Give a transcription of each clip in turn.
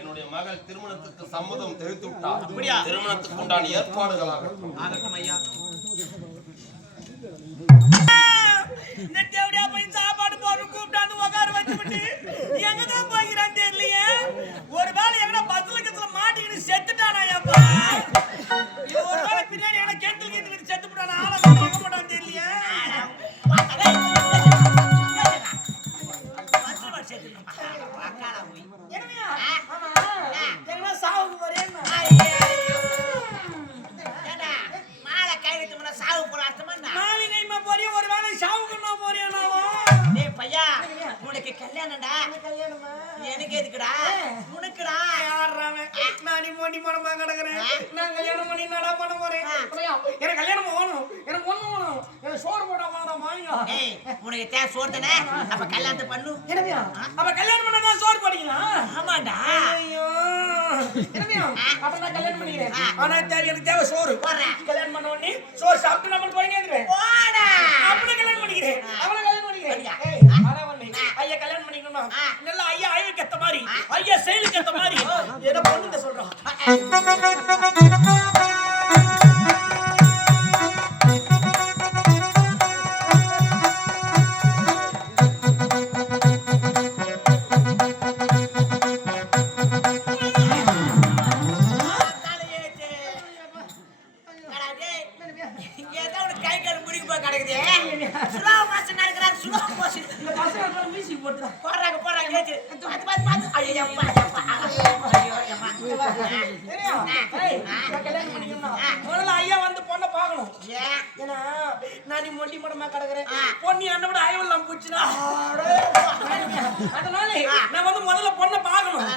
என்னுடைய மகள் திருமணத்துக்கு சம்மதம் தெரிவித்து விட்டார். அப்படியா? திருமணத்துக்கு உண்டான ஏற்பாடுகள் ஆகட்டும் ஐயா. சாப்பாடு போட்டு கூப்பிட்டாந்து உட்கார வச்சுட்டு எங்கதான் போகிறான்னு தெரியலையே. ஒரு வேலை எங்கன்னா பஸ்ல கத்துல மாட்டிக்கிட்டு செத்துட்டானா அப்பா. ஒரு வேலை பின்னாடி என்ன கெட்டல் கேட்டு செத்து போட்டானா. ஆளை வாங்க மாட்டான்னு தெரியலையே. சாவுக்கு வரேன் மாலை கை விட்டு சாவு போற அர்த்தமா மாலை கைமா போறிய ஒரு வேலை சாவுக்கு போறியா டேய் பையா உனக்கு கல்யாணம்டா. கல்யாணமா? எனக்கு எதுக்குடா? உனக்குடா. யாராமே நானி மோடி மனமா கிடக்குறேன். நான் கல்யாணம் பண்ணி நடா பண்ண போறேன். எனக்கு கல்யாணம் வேணும். எனக்கு ஒண்ணு வேணும். எனக்கு சோறு போட வாடா வாங்க. ஏய் உனக்கு தே சோறு தானே. அப்ப கல்யாணத்தை பண்ணு. என்னையா? அப்ப கல்யாணம் பண்ணா சோறு போடுவீங்களா? ஆமாடா. ஐயோ என்னையா? அப்ப நான் கல்யாணம் பண்ணிக்கிறேன். ஆனா எனக்கு தேவை சோறு. கல்யாணம் பண்ண உடனே சோறு சாப்பிட்டு நம்ம போய் நேர்றேன். போடா. அப்படி கல்யாணம் பண்ணிக்கிறேன். அவளை கல்யாணம் பண்ணிக்கிறேன். ஏய் ஆனா ஒண்ணு ஐயா கல்யாணம் பண்ணிக்கணுமா? நல்ல ஐயா ஐவுக்கு ஏத்த மாதிரி ஐயா செயலுக்கு ஏத்த மாதிரி ஏதோ பொண்ணுங்க சொல்றான். ஐயா வந்து பொண்ணை பாக்கணும். ஏன்னா நான் நீ மொண்டி மடமா கிடக்குறேன். பொண்ணு என்ன விட ஐவெல்லாம் போச்சுனா அதனால நான் வந்து முதல்ல பொண்ணை பாக்கணும்.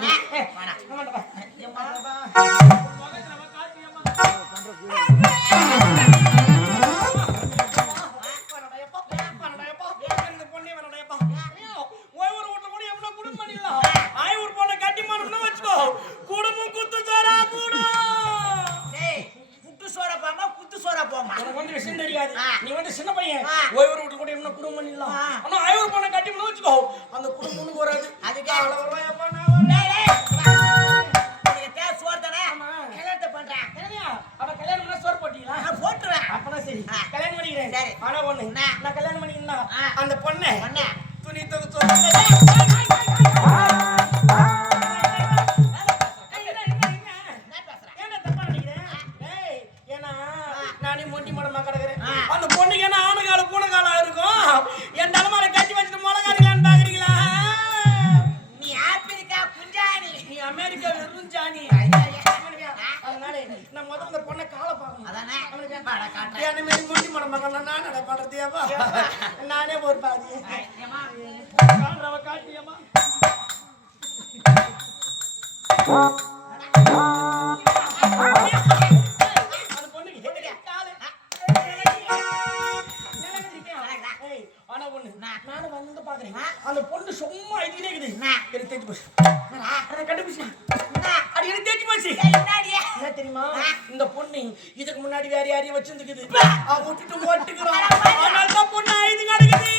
நீ வந்து சின்ன பையன் ஓய்வு வீட்டு கூட என்ன குடும்பம் பண்ணிடலாம். ஆனா ஐவர் பொண்ணை கட்டி பண்ண வச்சுக்கோ அந்த குடும்பம் வராது. அதுக்கு சோறு தானே கல்யாணத்தை பண்றேன். அப்ப கல்யாணம் பண்ணா சோறு போட்டீங்களா? போட்டுருவேன். அப்பனா சரி கல்யாணம் பண்ணிக்கிறேன். ஆனா ஒண்ணு நான் கல்யாணம் பண்ணிக்கிறேன்னா அந்த பொண்ணை துணி தொகுத்து நானே ஒரு பாதி காட்டியம்மா அந்த பொண்ணு சும்மா எழுதினே இருக்குது. தேய்ச்சி போச்சு கண்டுபிடிச்சு அது எனக்கு தேய்ச்சி போச்சு. என்ன தெரியுமா? இந்த பொண்ணு இதுக்கு முன்னாடி வேற யாரையும் வச்சிருந்துக்குது. அவன் விட்டுட்டு ஓட்டுக்கிறான். அதனால பொண்ணு ஐந்து கிடக்குது.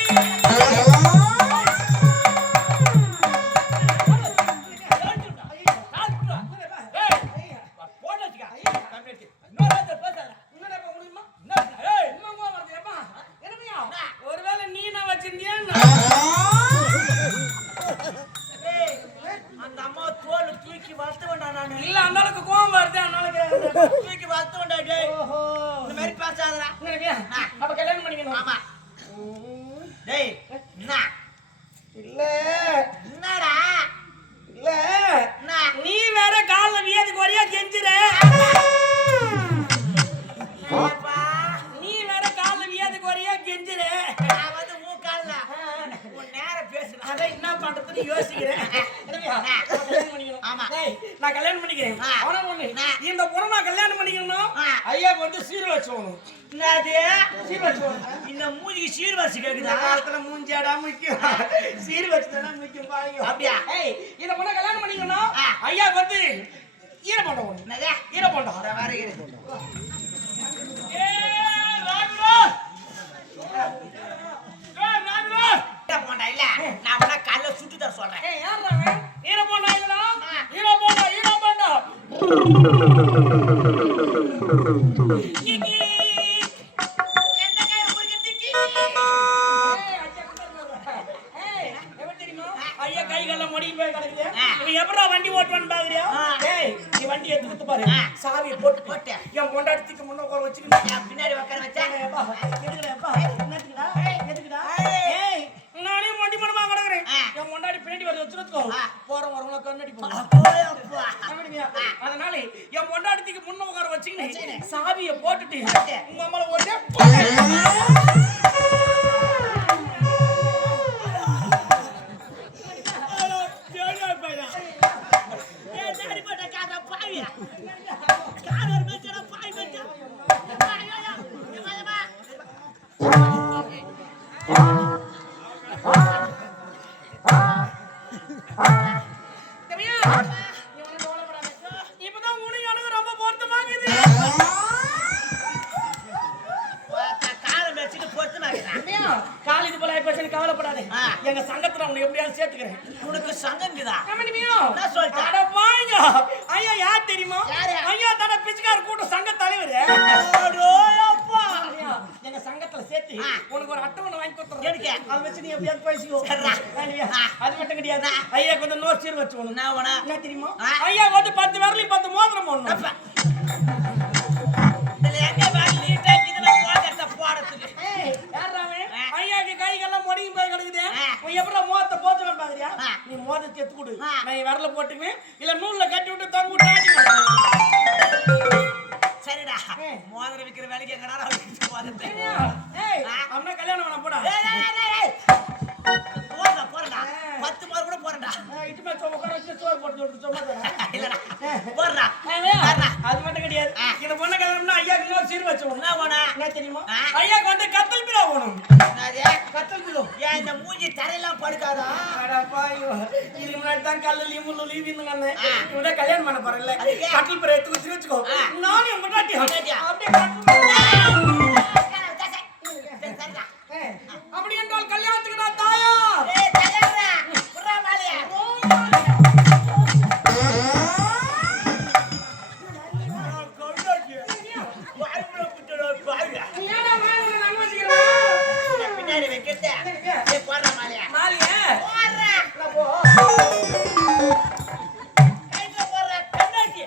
ஒருவேளை நீ நான் வச்சிருந்தியா அந்த அம்மா தோல் தூக்கி வளர்த்து வேண்டாம். நான் இல்ல அந்த அளவுக்கு கோவம் வருது. அதனால தூக்கி வளர்த்து வேண்டாம். இந்த மாதிரி பேசாதடா. அப்ப கல்யாணம் பண்ணிக்கணும். ஆமா டேய் என்ன இல்ல என்னடா இல்ல நீ வேற கால்ல வியதுக்கு வரையா கெஞ்சுற. நீ வேற கால்ல வியதுக்கு வரையா கெஞ்சுற. நான் வந்து மூக்கால்ல உன் நேர பேசுறேன். அத என்ன பண்றதுன்னு யோசிக்கிறேன். ஆமா நான் கல்யாணம் பண்ணிக்கிறேன். அவன பொண்ணு இந்த பொண்ணை நான் கல்யாணம் பண்ணிக்கணும். ஐயா வந்து சீர் வச்சோணும். இந்த மூஞ்சிக்கு சீர் வச்சு கேக்குதா? காலத்துல மூஞ்சாடா முக்கியம். சீர் வச்சுதானே முக்கியம் பாருங்க. அப்படியா? இந்த பொண்ணை கல்யாணம் பண்ணிக்கணும். ஐயா வந்து ஈர போண்டா ஒண்ணு. ஈர போண்டா வேற இருக்கு. ஈர போண்டா இல்ல நான் உன கல்ல சுட்டு தர சொல்றேன். யாரா அவன்? ஈர போண்டா இல்லடா. ஈர போண்டா, ஈர போண்டா. கிக்கி எந்த கை ஊருக்கு திக்கி. எவன் தெரியுமா? ஐயா கைகால மொடியும் போய் கிடக்குது. இவன் எப்பறா வண்டி ஓட்டுவான்னு பாக்குறியா? டேய், நீ வண்டி எடுத்து பாரு. சாவியை போட்டு என் பொண்டாட்டிக்கு முன்ன உட்கார வச்சுக்கிட்டு பின்னாடி உட்கார வச்சா எதுக்குடா என்னத்துக்குடா எதுக்குடா? ஏய், நானே மண்டி மனமா கிடக்குறேன். என் பொண்டாட்டி பின்னாடி வர வச்சுக்கோ. போற வரவங்கள கண்ணாடி போடுவா. அதனால என் பொண்டாட்டிக்கு முன்ன உட்கார வச்சுக்கிட்டு சாவியை போட்டுட்டு உங்க அம்மால ஓட்டே இப்பதான் உனக்கு எனக்கு ரொம்ப பொருத்தமாகுது. கால் இது போல ஆயிப்போச்சு, கவலைப்படாதே. எங்க சங்கத்துல உன்னை எப்படியாவது சேர்த்துக்கிறேன். உனக்கு சங்கங்குதா என்ன சொல்லிட்ட? ஐயா யார் தெரியுமா? ஐயா தானே பிச்சைக்கார கூட்டம் சங்க தலைவர். எங்க சங்கத்துல சேர்த்து உனக்கு ஒரு அட்டவணை வாங்கி கொடுத்துறேன். அதை வச்சு நீ எப்படியாவது பேசிக்கோ. அது மட்டும் கிடையாது, ஐயா கொஞ்சம் நோட் சீர் வச்சு என்ன தெரியுமா? ஐயா வந்து 10 விரலையும் 10 மோதிரம் போடணும். ஐயாக்கு கைகள்லாம் முடங்கி போய் கிடக்குது. எப்படா மோதத்தை போத்துவேன் பாக்குறியா? நீ மோதத்தை எடுத்து கொடு, நான் விரல போட்டுக்குவேன். இல்ல நூல்ல கட்டி விட்டு தொங்க விட்டு சரிடா, மோதிரம் விக்கிற வேலைக்கு எங்கடா அம்மா கல்யாணம் வேணா போடா. போறடா 10 மார் கூட போறடா. இட்டுமே உட்கார வச்சு சோறு போட்டு சும்மா இல்லடா போறடா. அது மட்டும் கிடையாது, இந்த பொண்ணு கல்யாணம்னா ஐயாக்கு இன்னொரு சீர் வச்சு என்ன தெரியுமா? ஐயாக்கு வந்து கத்தல் பிலா போகணும். கத்தல் பிலோ ஏன் இந்த மூஞ்சி தரையெல்லாம் படுக்காதா? இதுக்கு முன்னாடி தான் கல்லு லீமுள்ளு லீவின்னு இவன் கல்யாணம் பண்ண போறேன்ல, கட்டல் பிற எடுத்து வச்சு வச்சுக்கோ. நானும் என் முன்னாடி அப்படி என்றால் கல்யாணத்துக்கு நான் தாயா பின்னாடி வைக்கிறத போடுற மாலையா மாலியா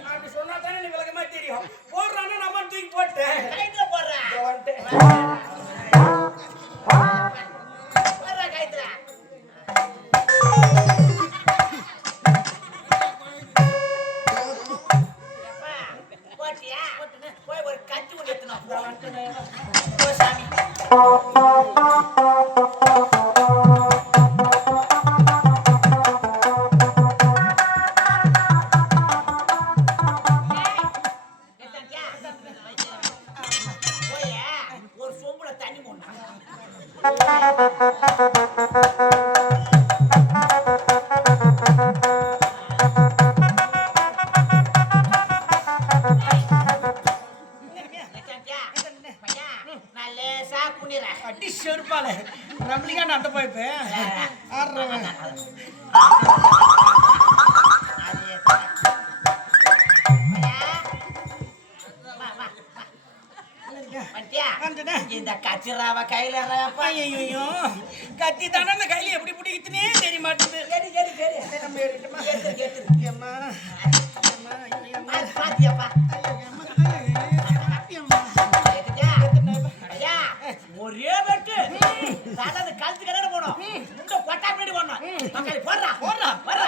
அப்படி சொன்னா தானே நீ விளக்கமா தெரியும். போடுறான்னு நம்ம தூக்கி போட்டேன். போய் ஒரு கட்டி ஒன்று எடுத்துனா ஒரு சொம்புல தண்ணி போடணும். அடி செருப்பால நம்மளுக்கா நட்ட போய்ப்பேன். இந்த கச்சிராவ கையில ஐயோ கத்தி தானே அந்த கையில எப்படி பிடிக்குதுன்னே தெரிய மாட்டேங்குது. பாத்தியாப்பா ஒரே வெட்டு தலது கழுத்து கடை போனோம். இந்த கொட்டா பின்னாடி போனோம். மக்கள் போடுறா போடுறா வர்றா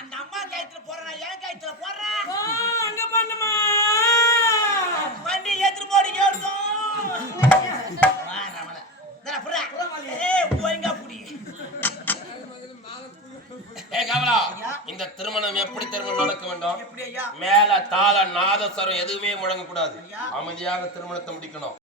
அந்த அம்மா கயித்துல போடுறா, என் கயித்துல போடுறா. அங்க பண்ணுமா வண்டி ஏத்துட்டு போடி கேட்கும். இந்த திருமணம் எப்படி திருமணம் நடக்க வேண்டும்? மேல தாள நாதஸ்வரம் எதுவுமே முழங்க கூடாது. அமைதியாக திருமணத்தை முடிக்கணும்.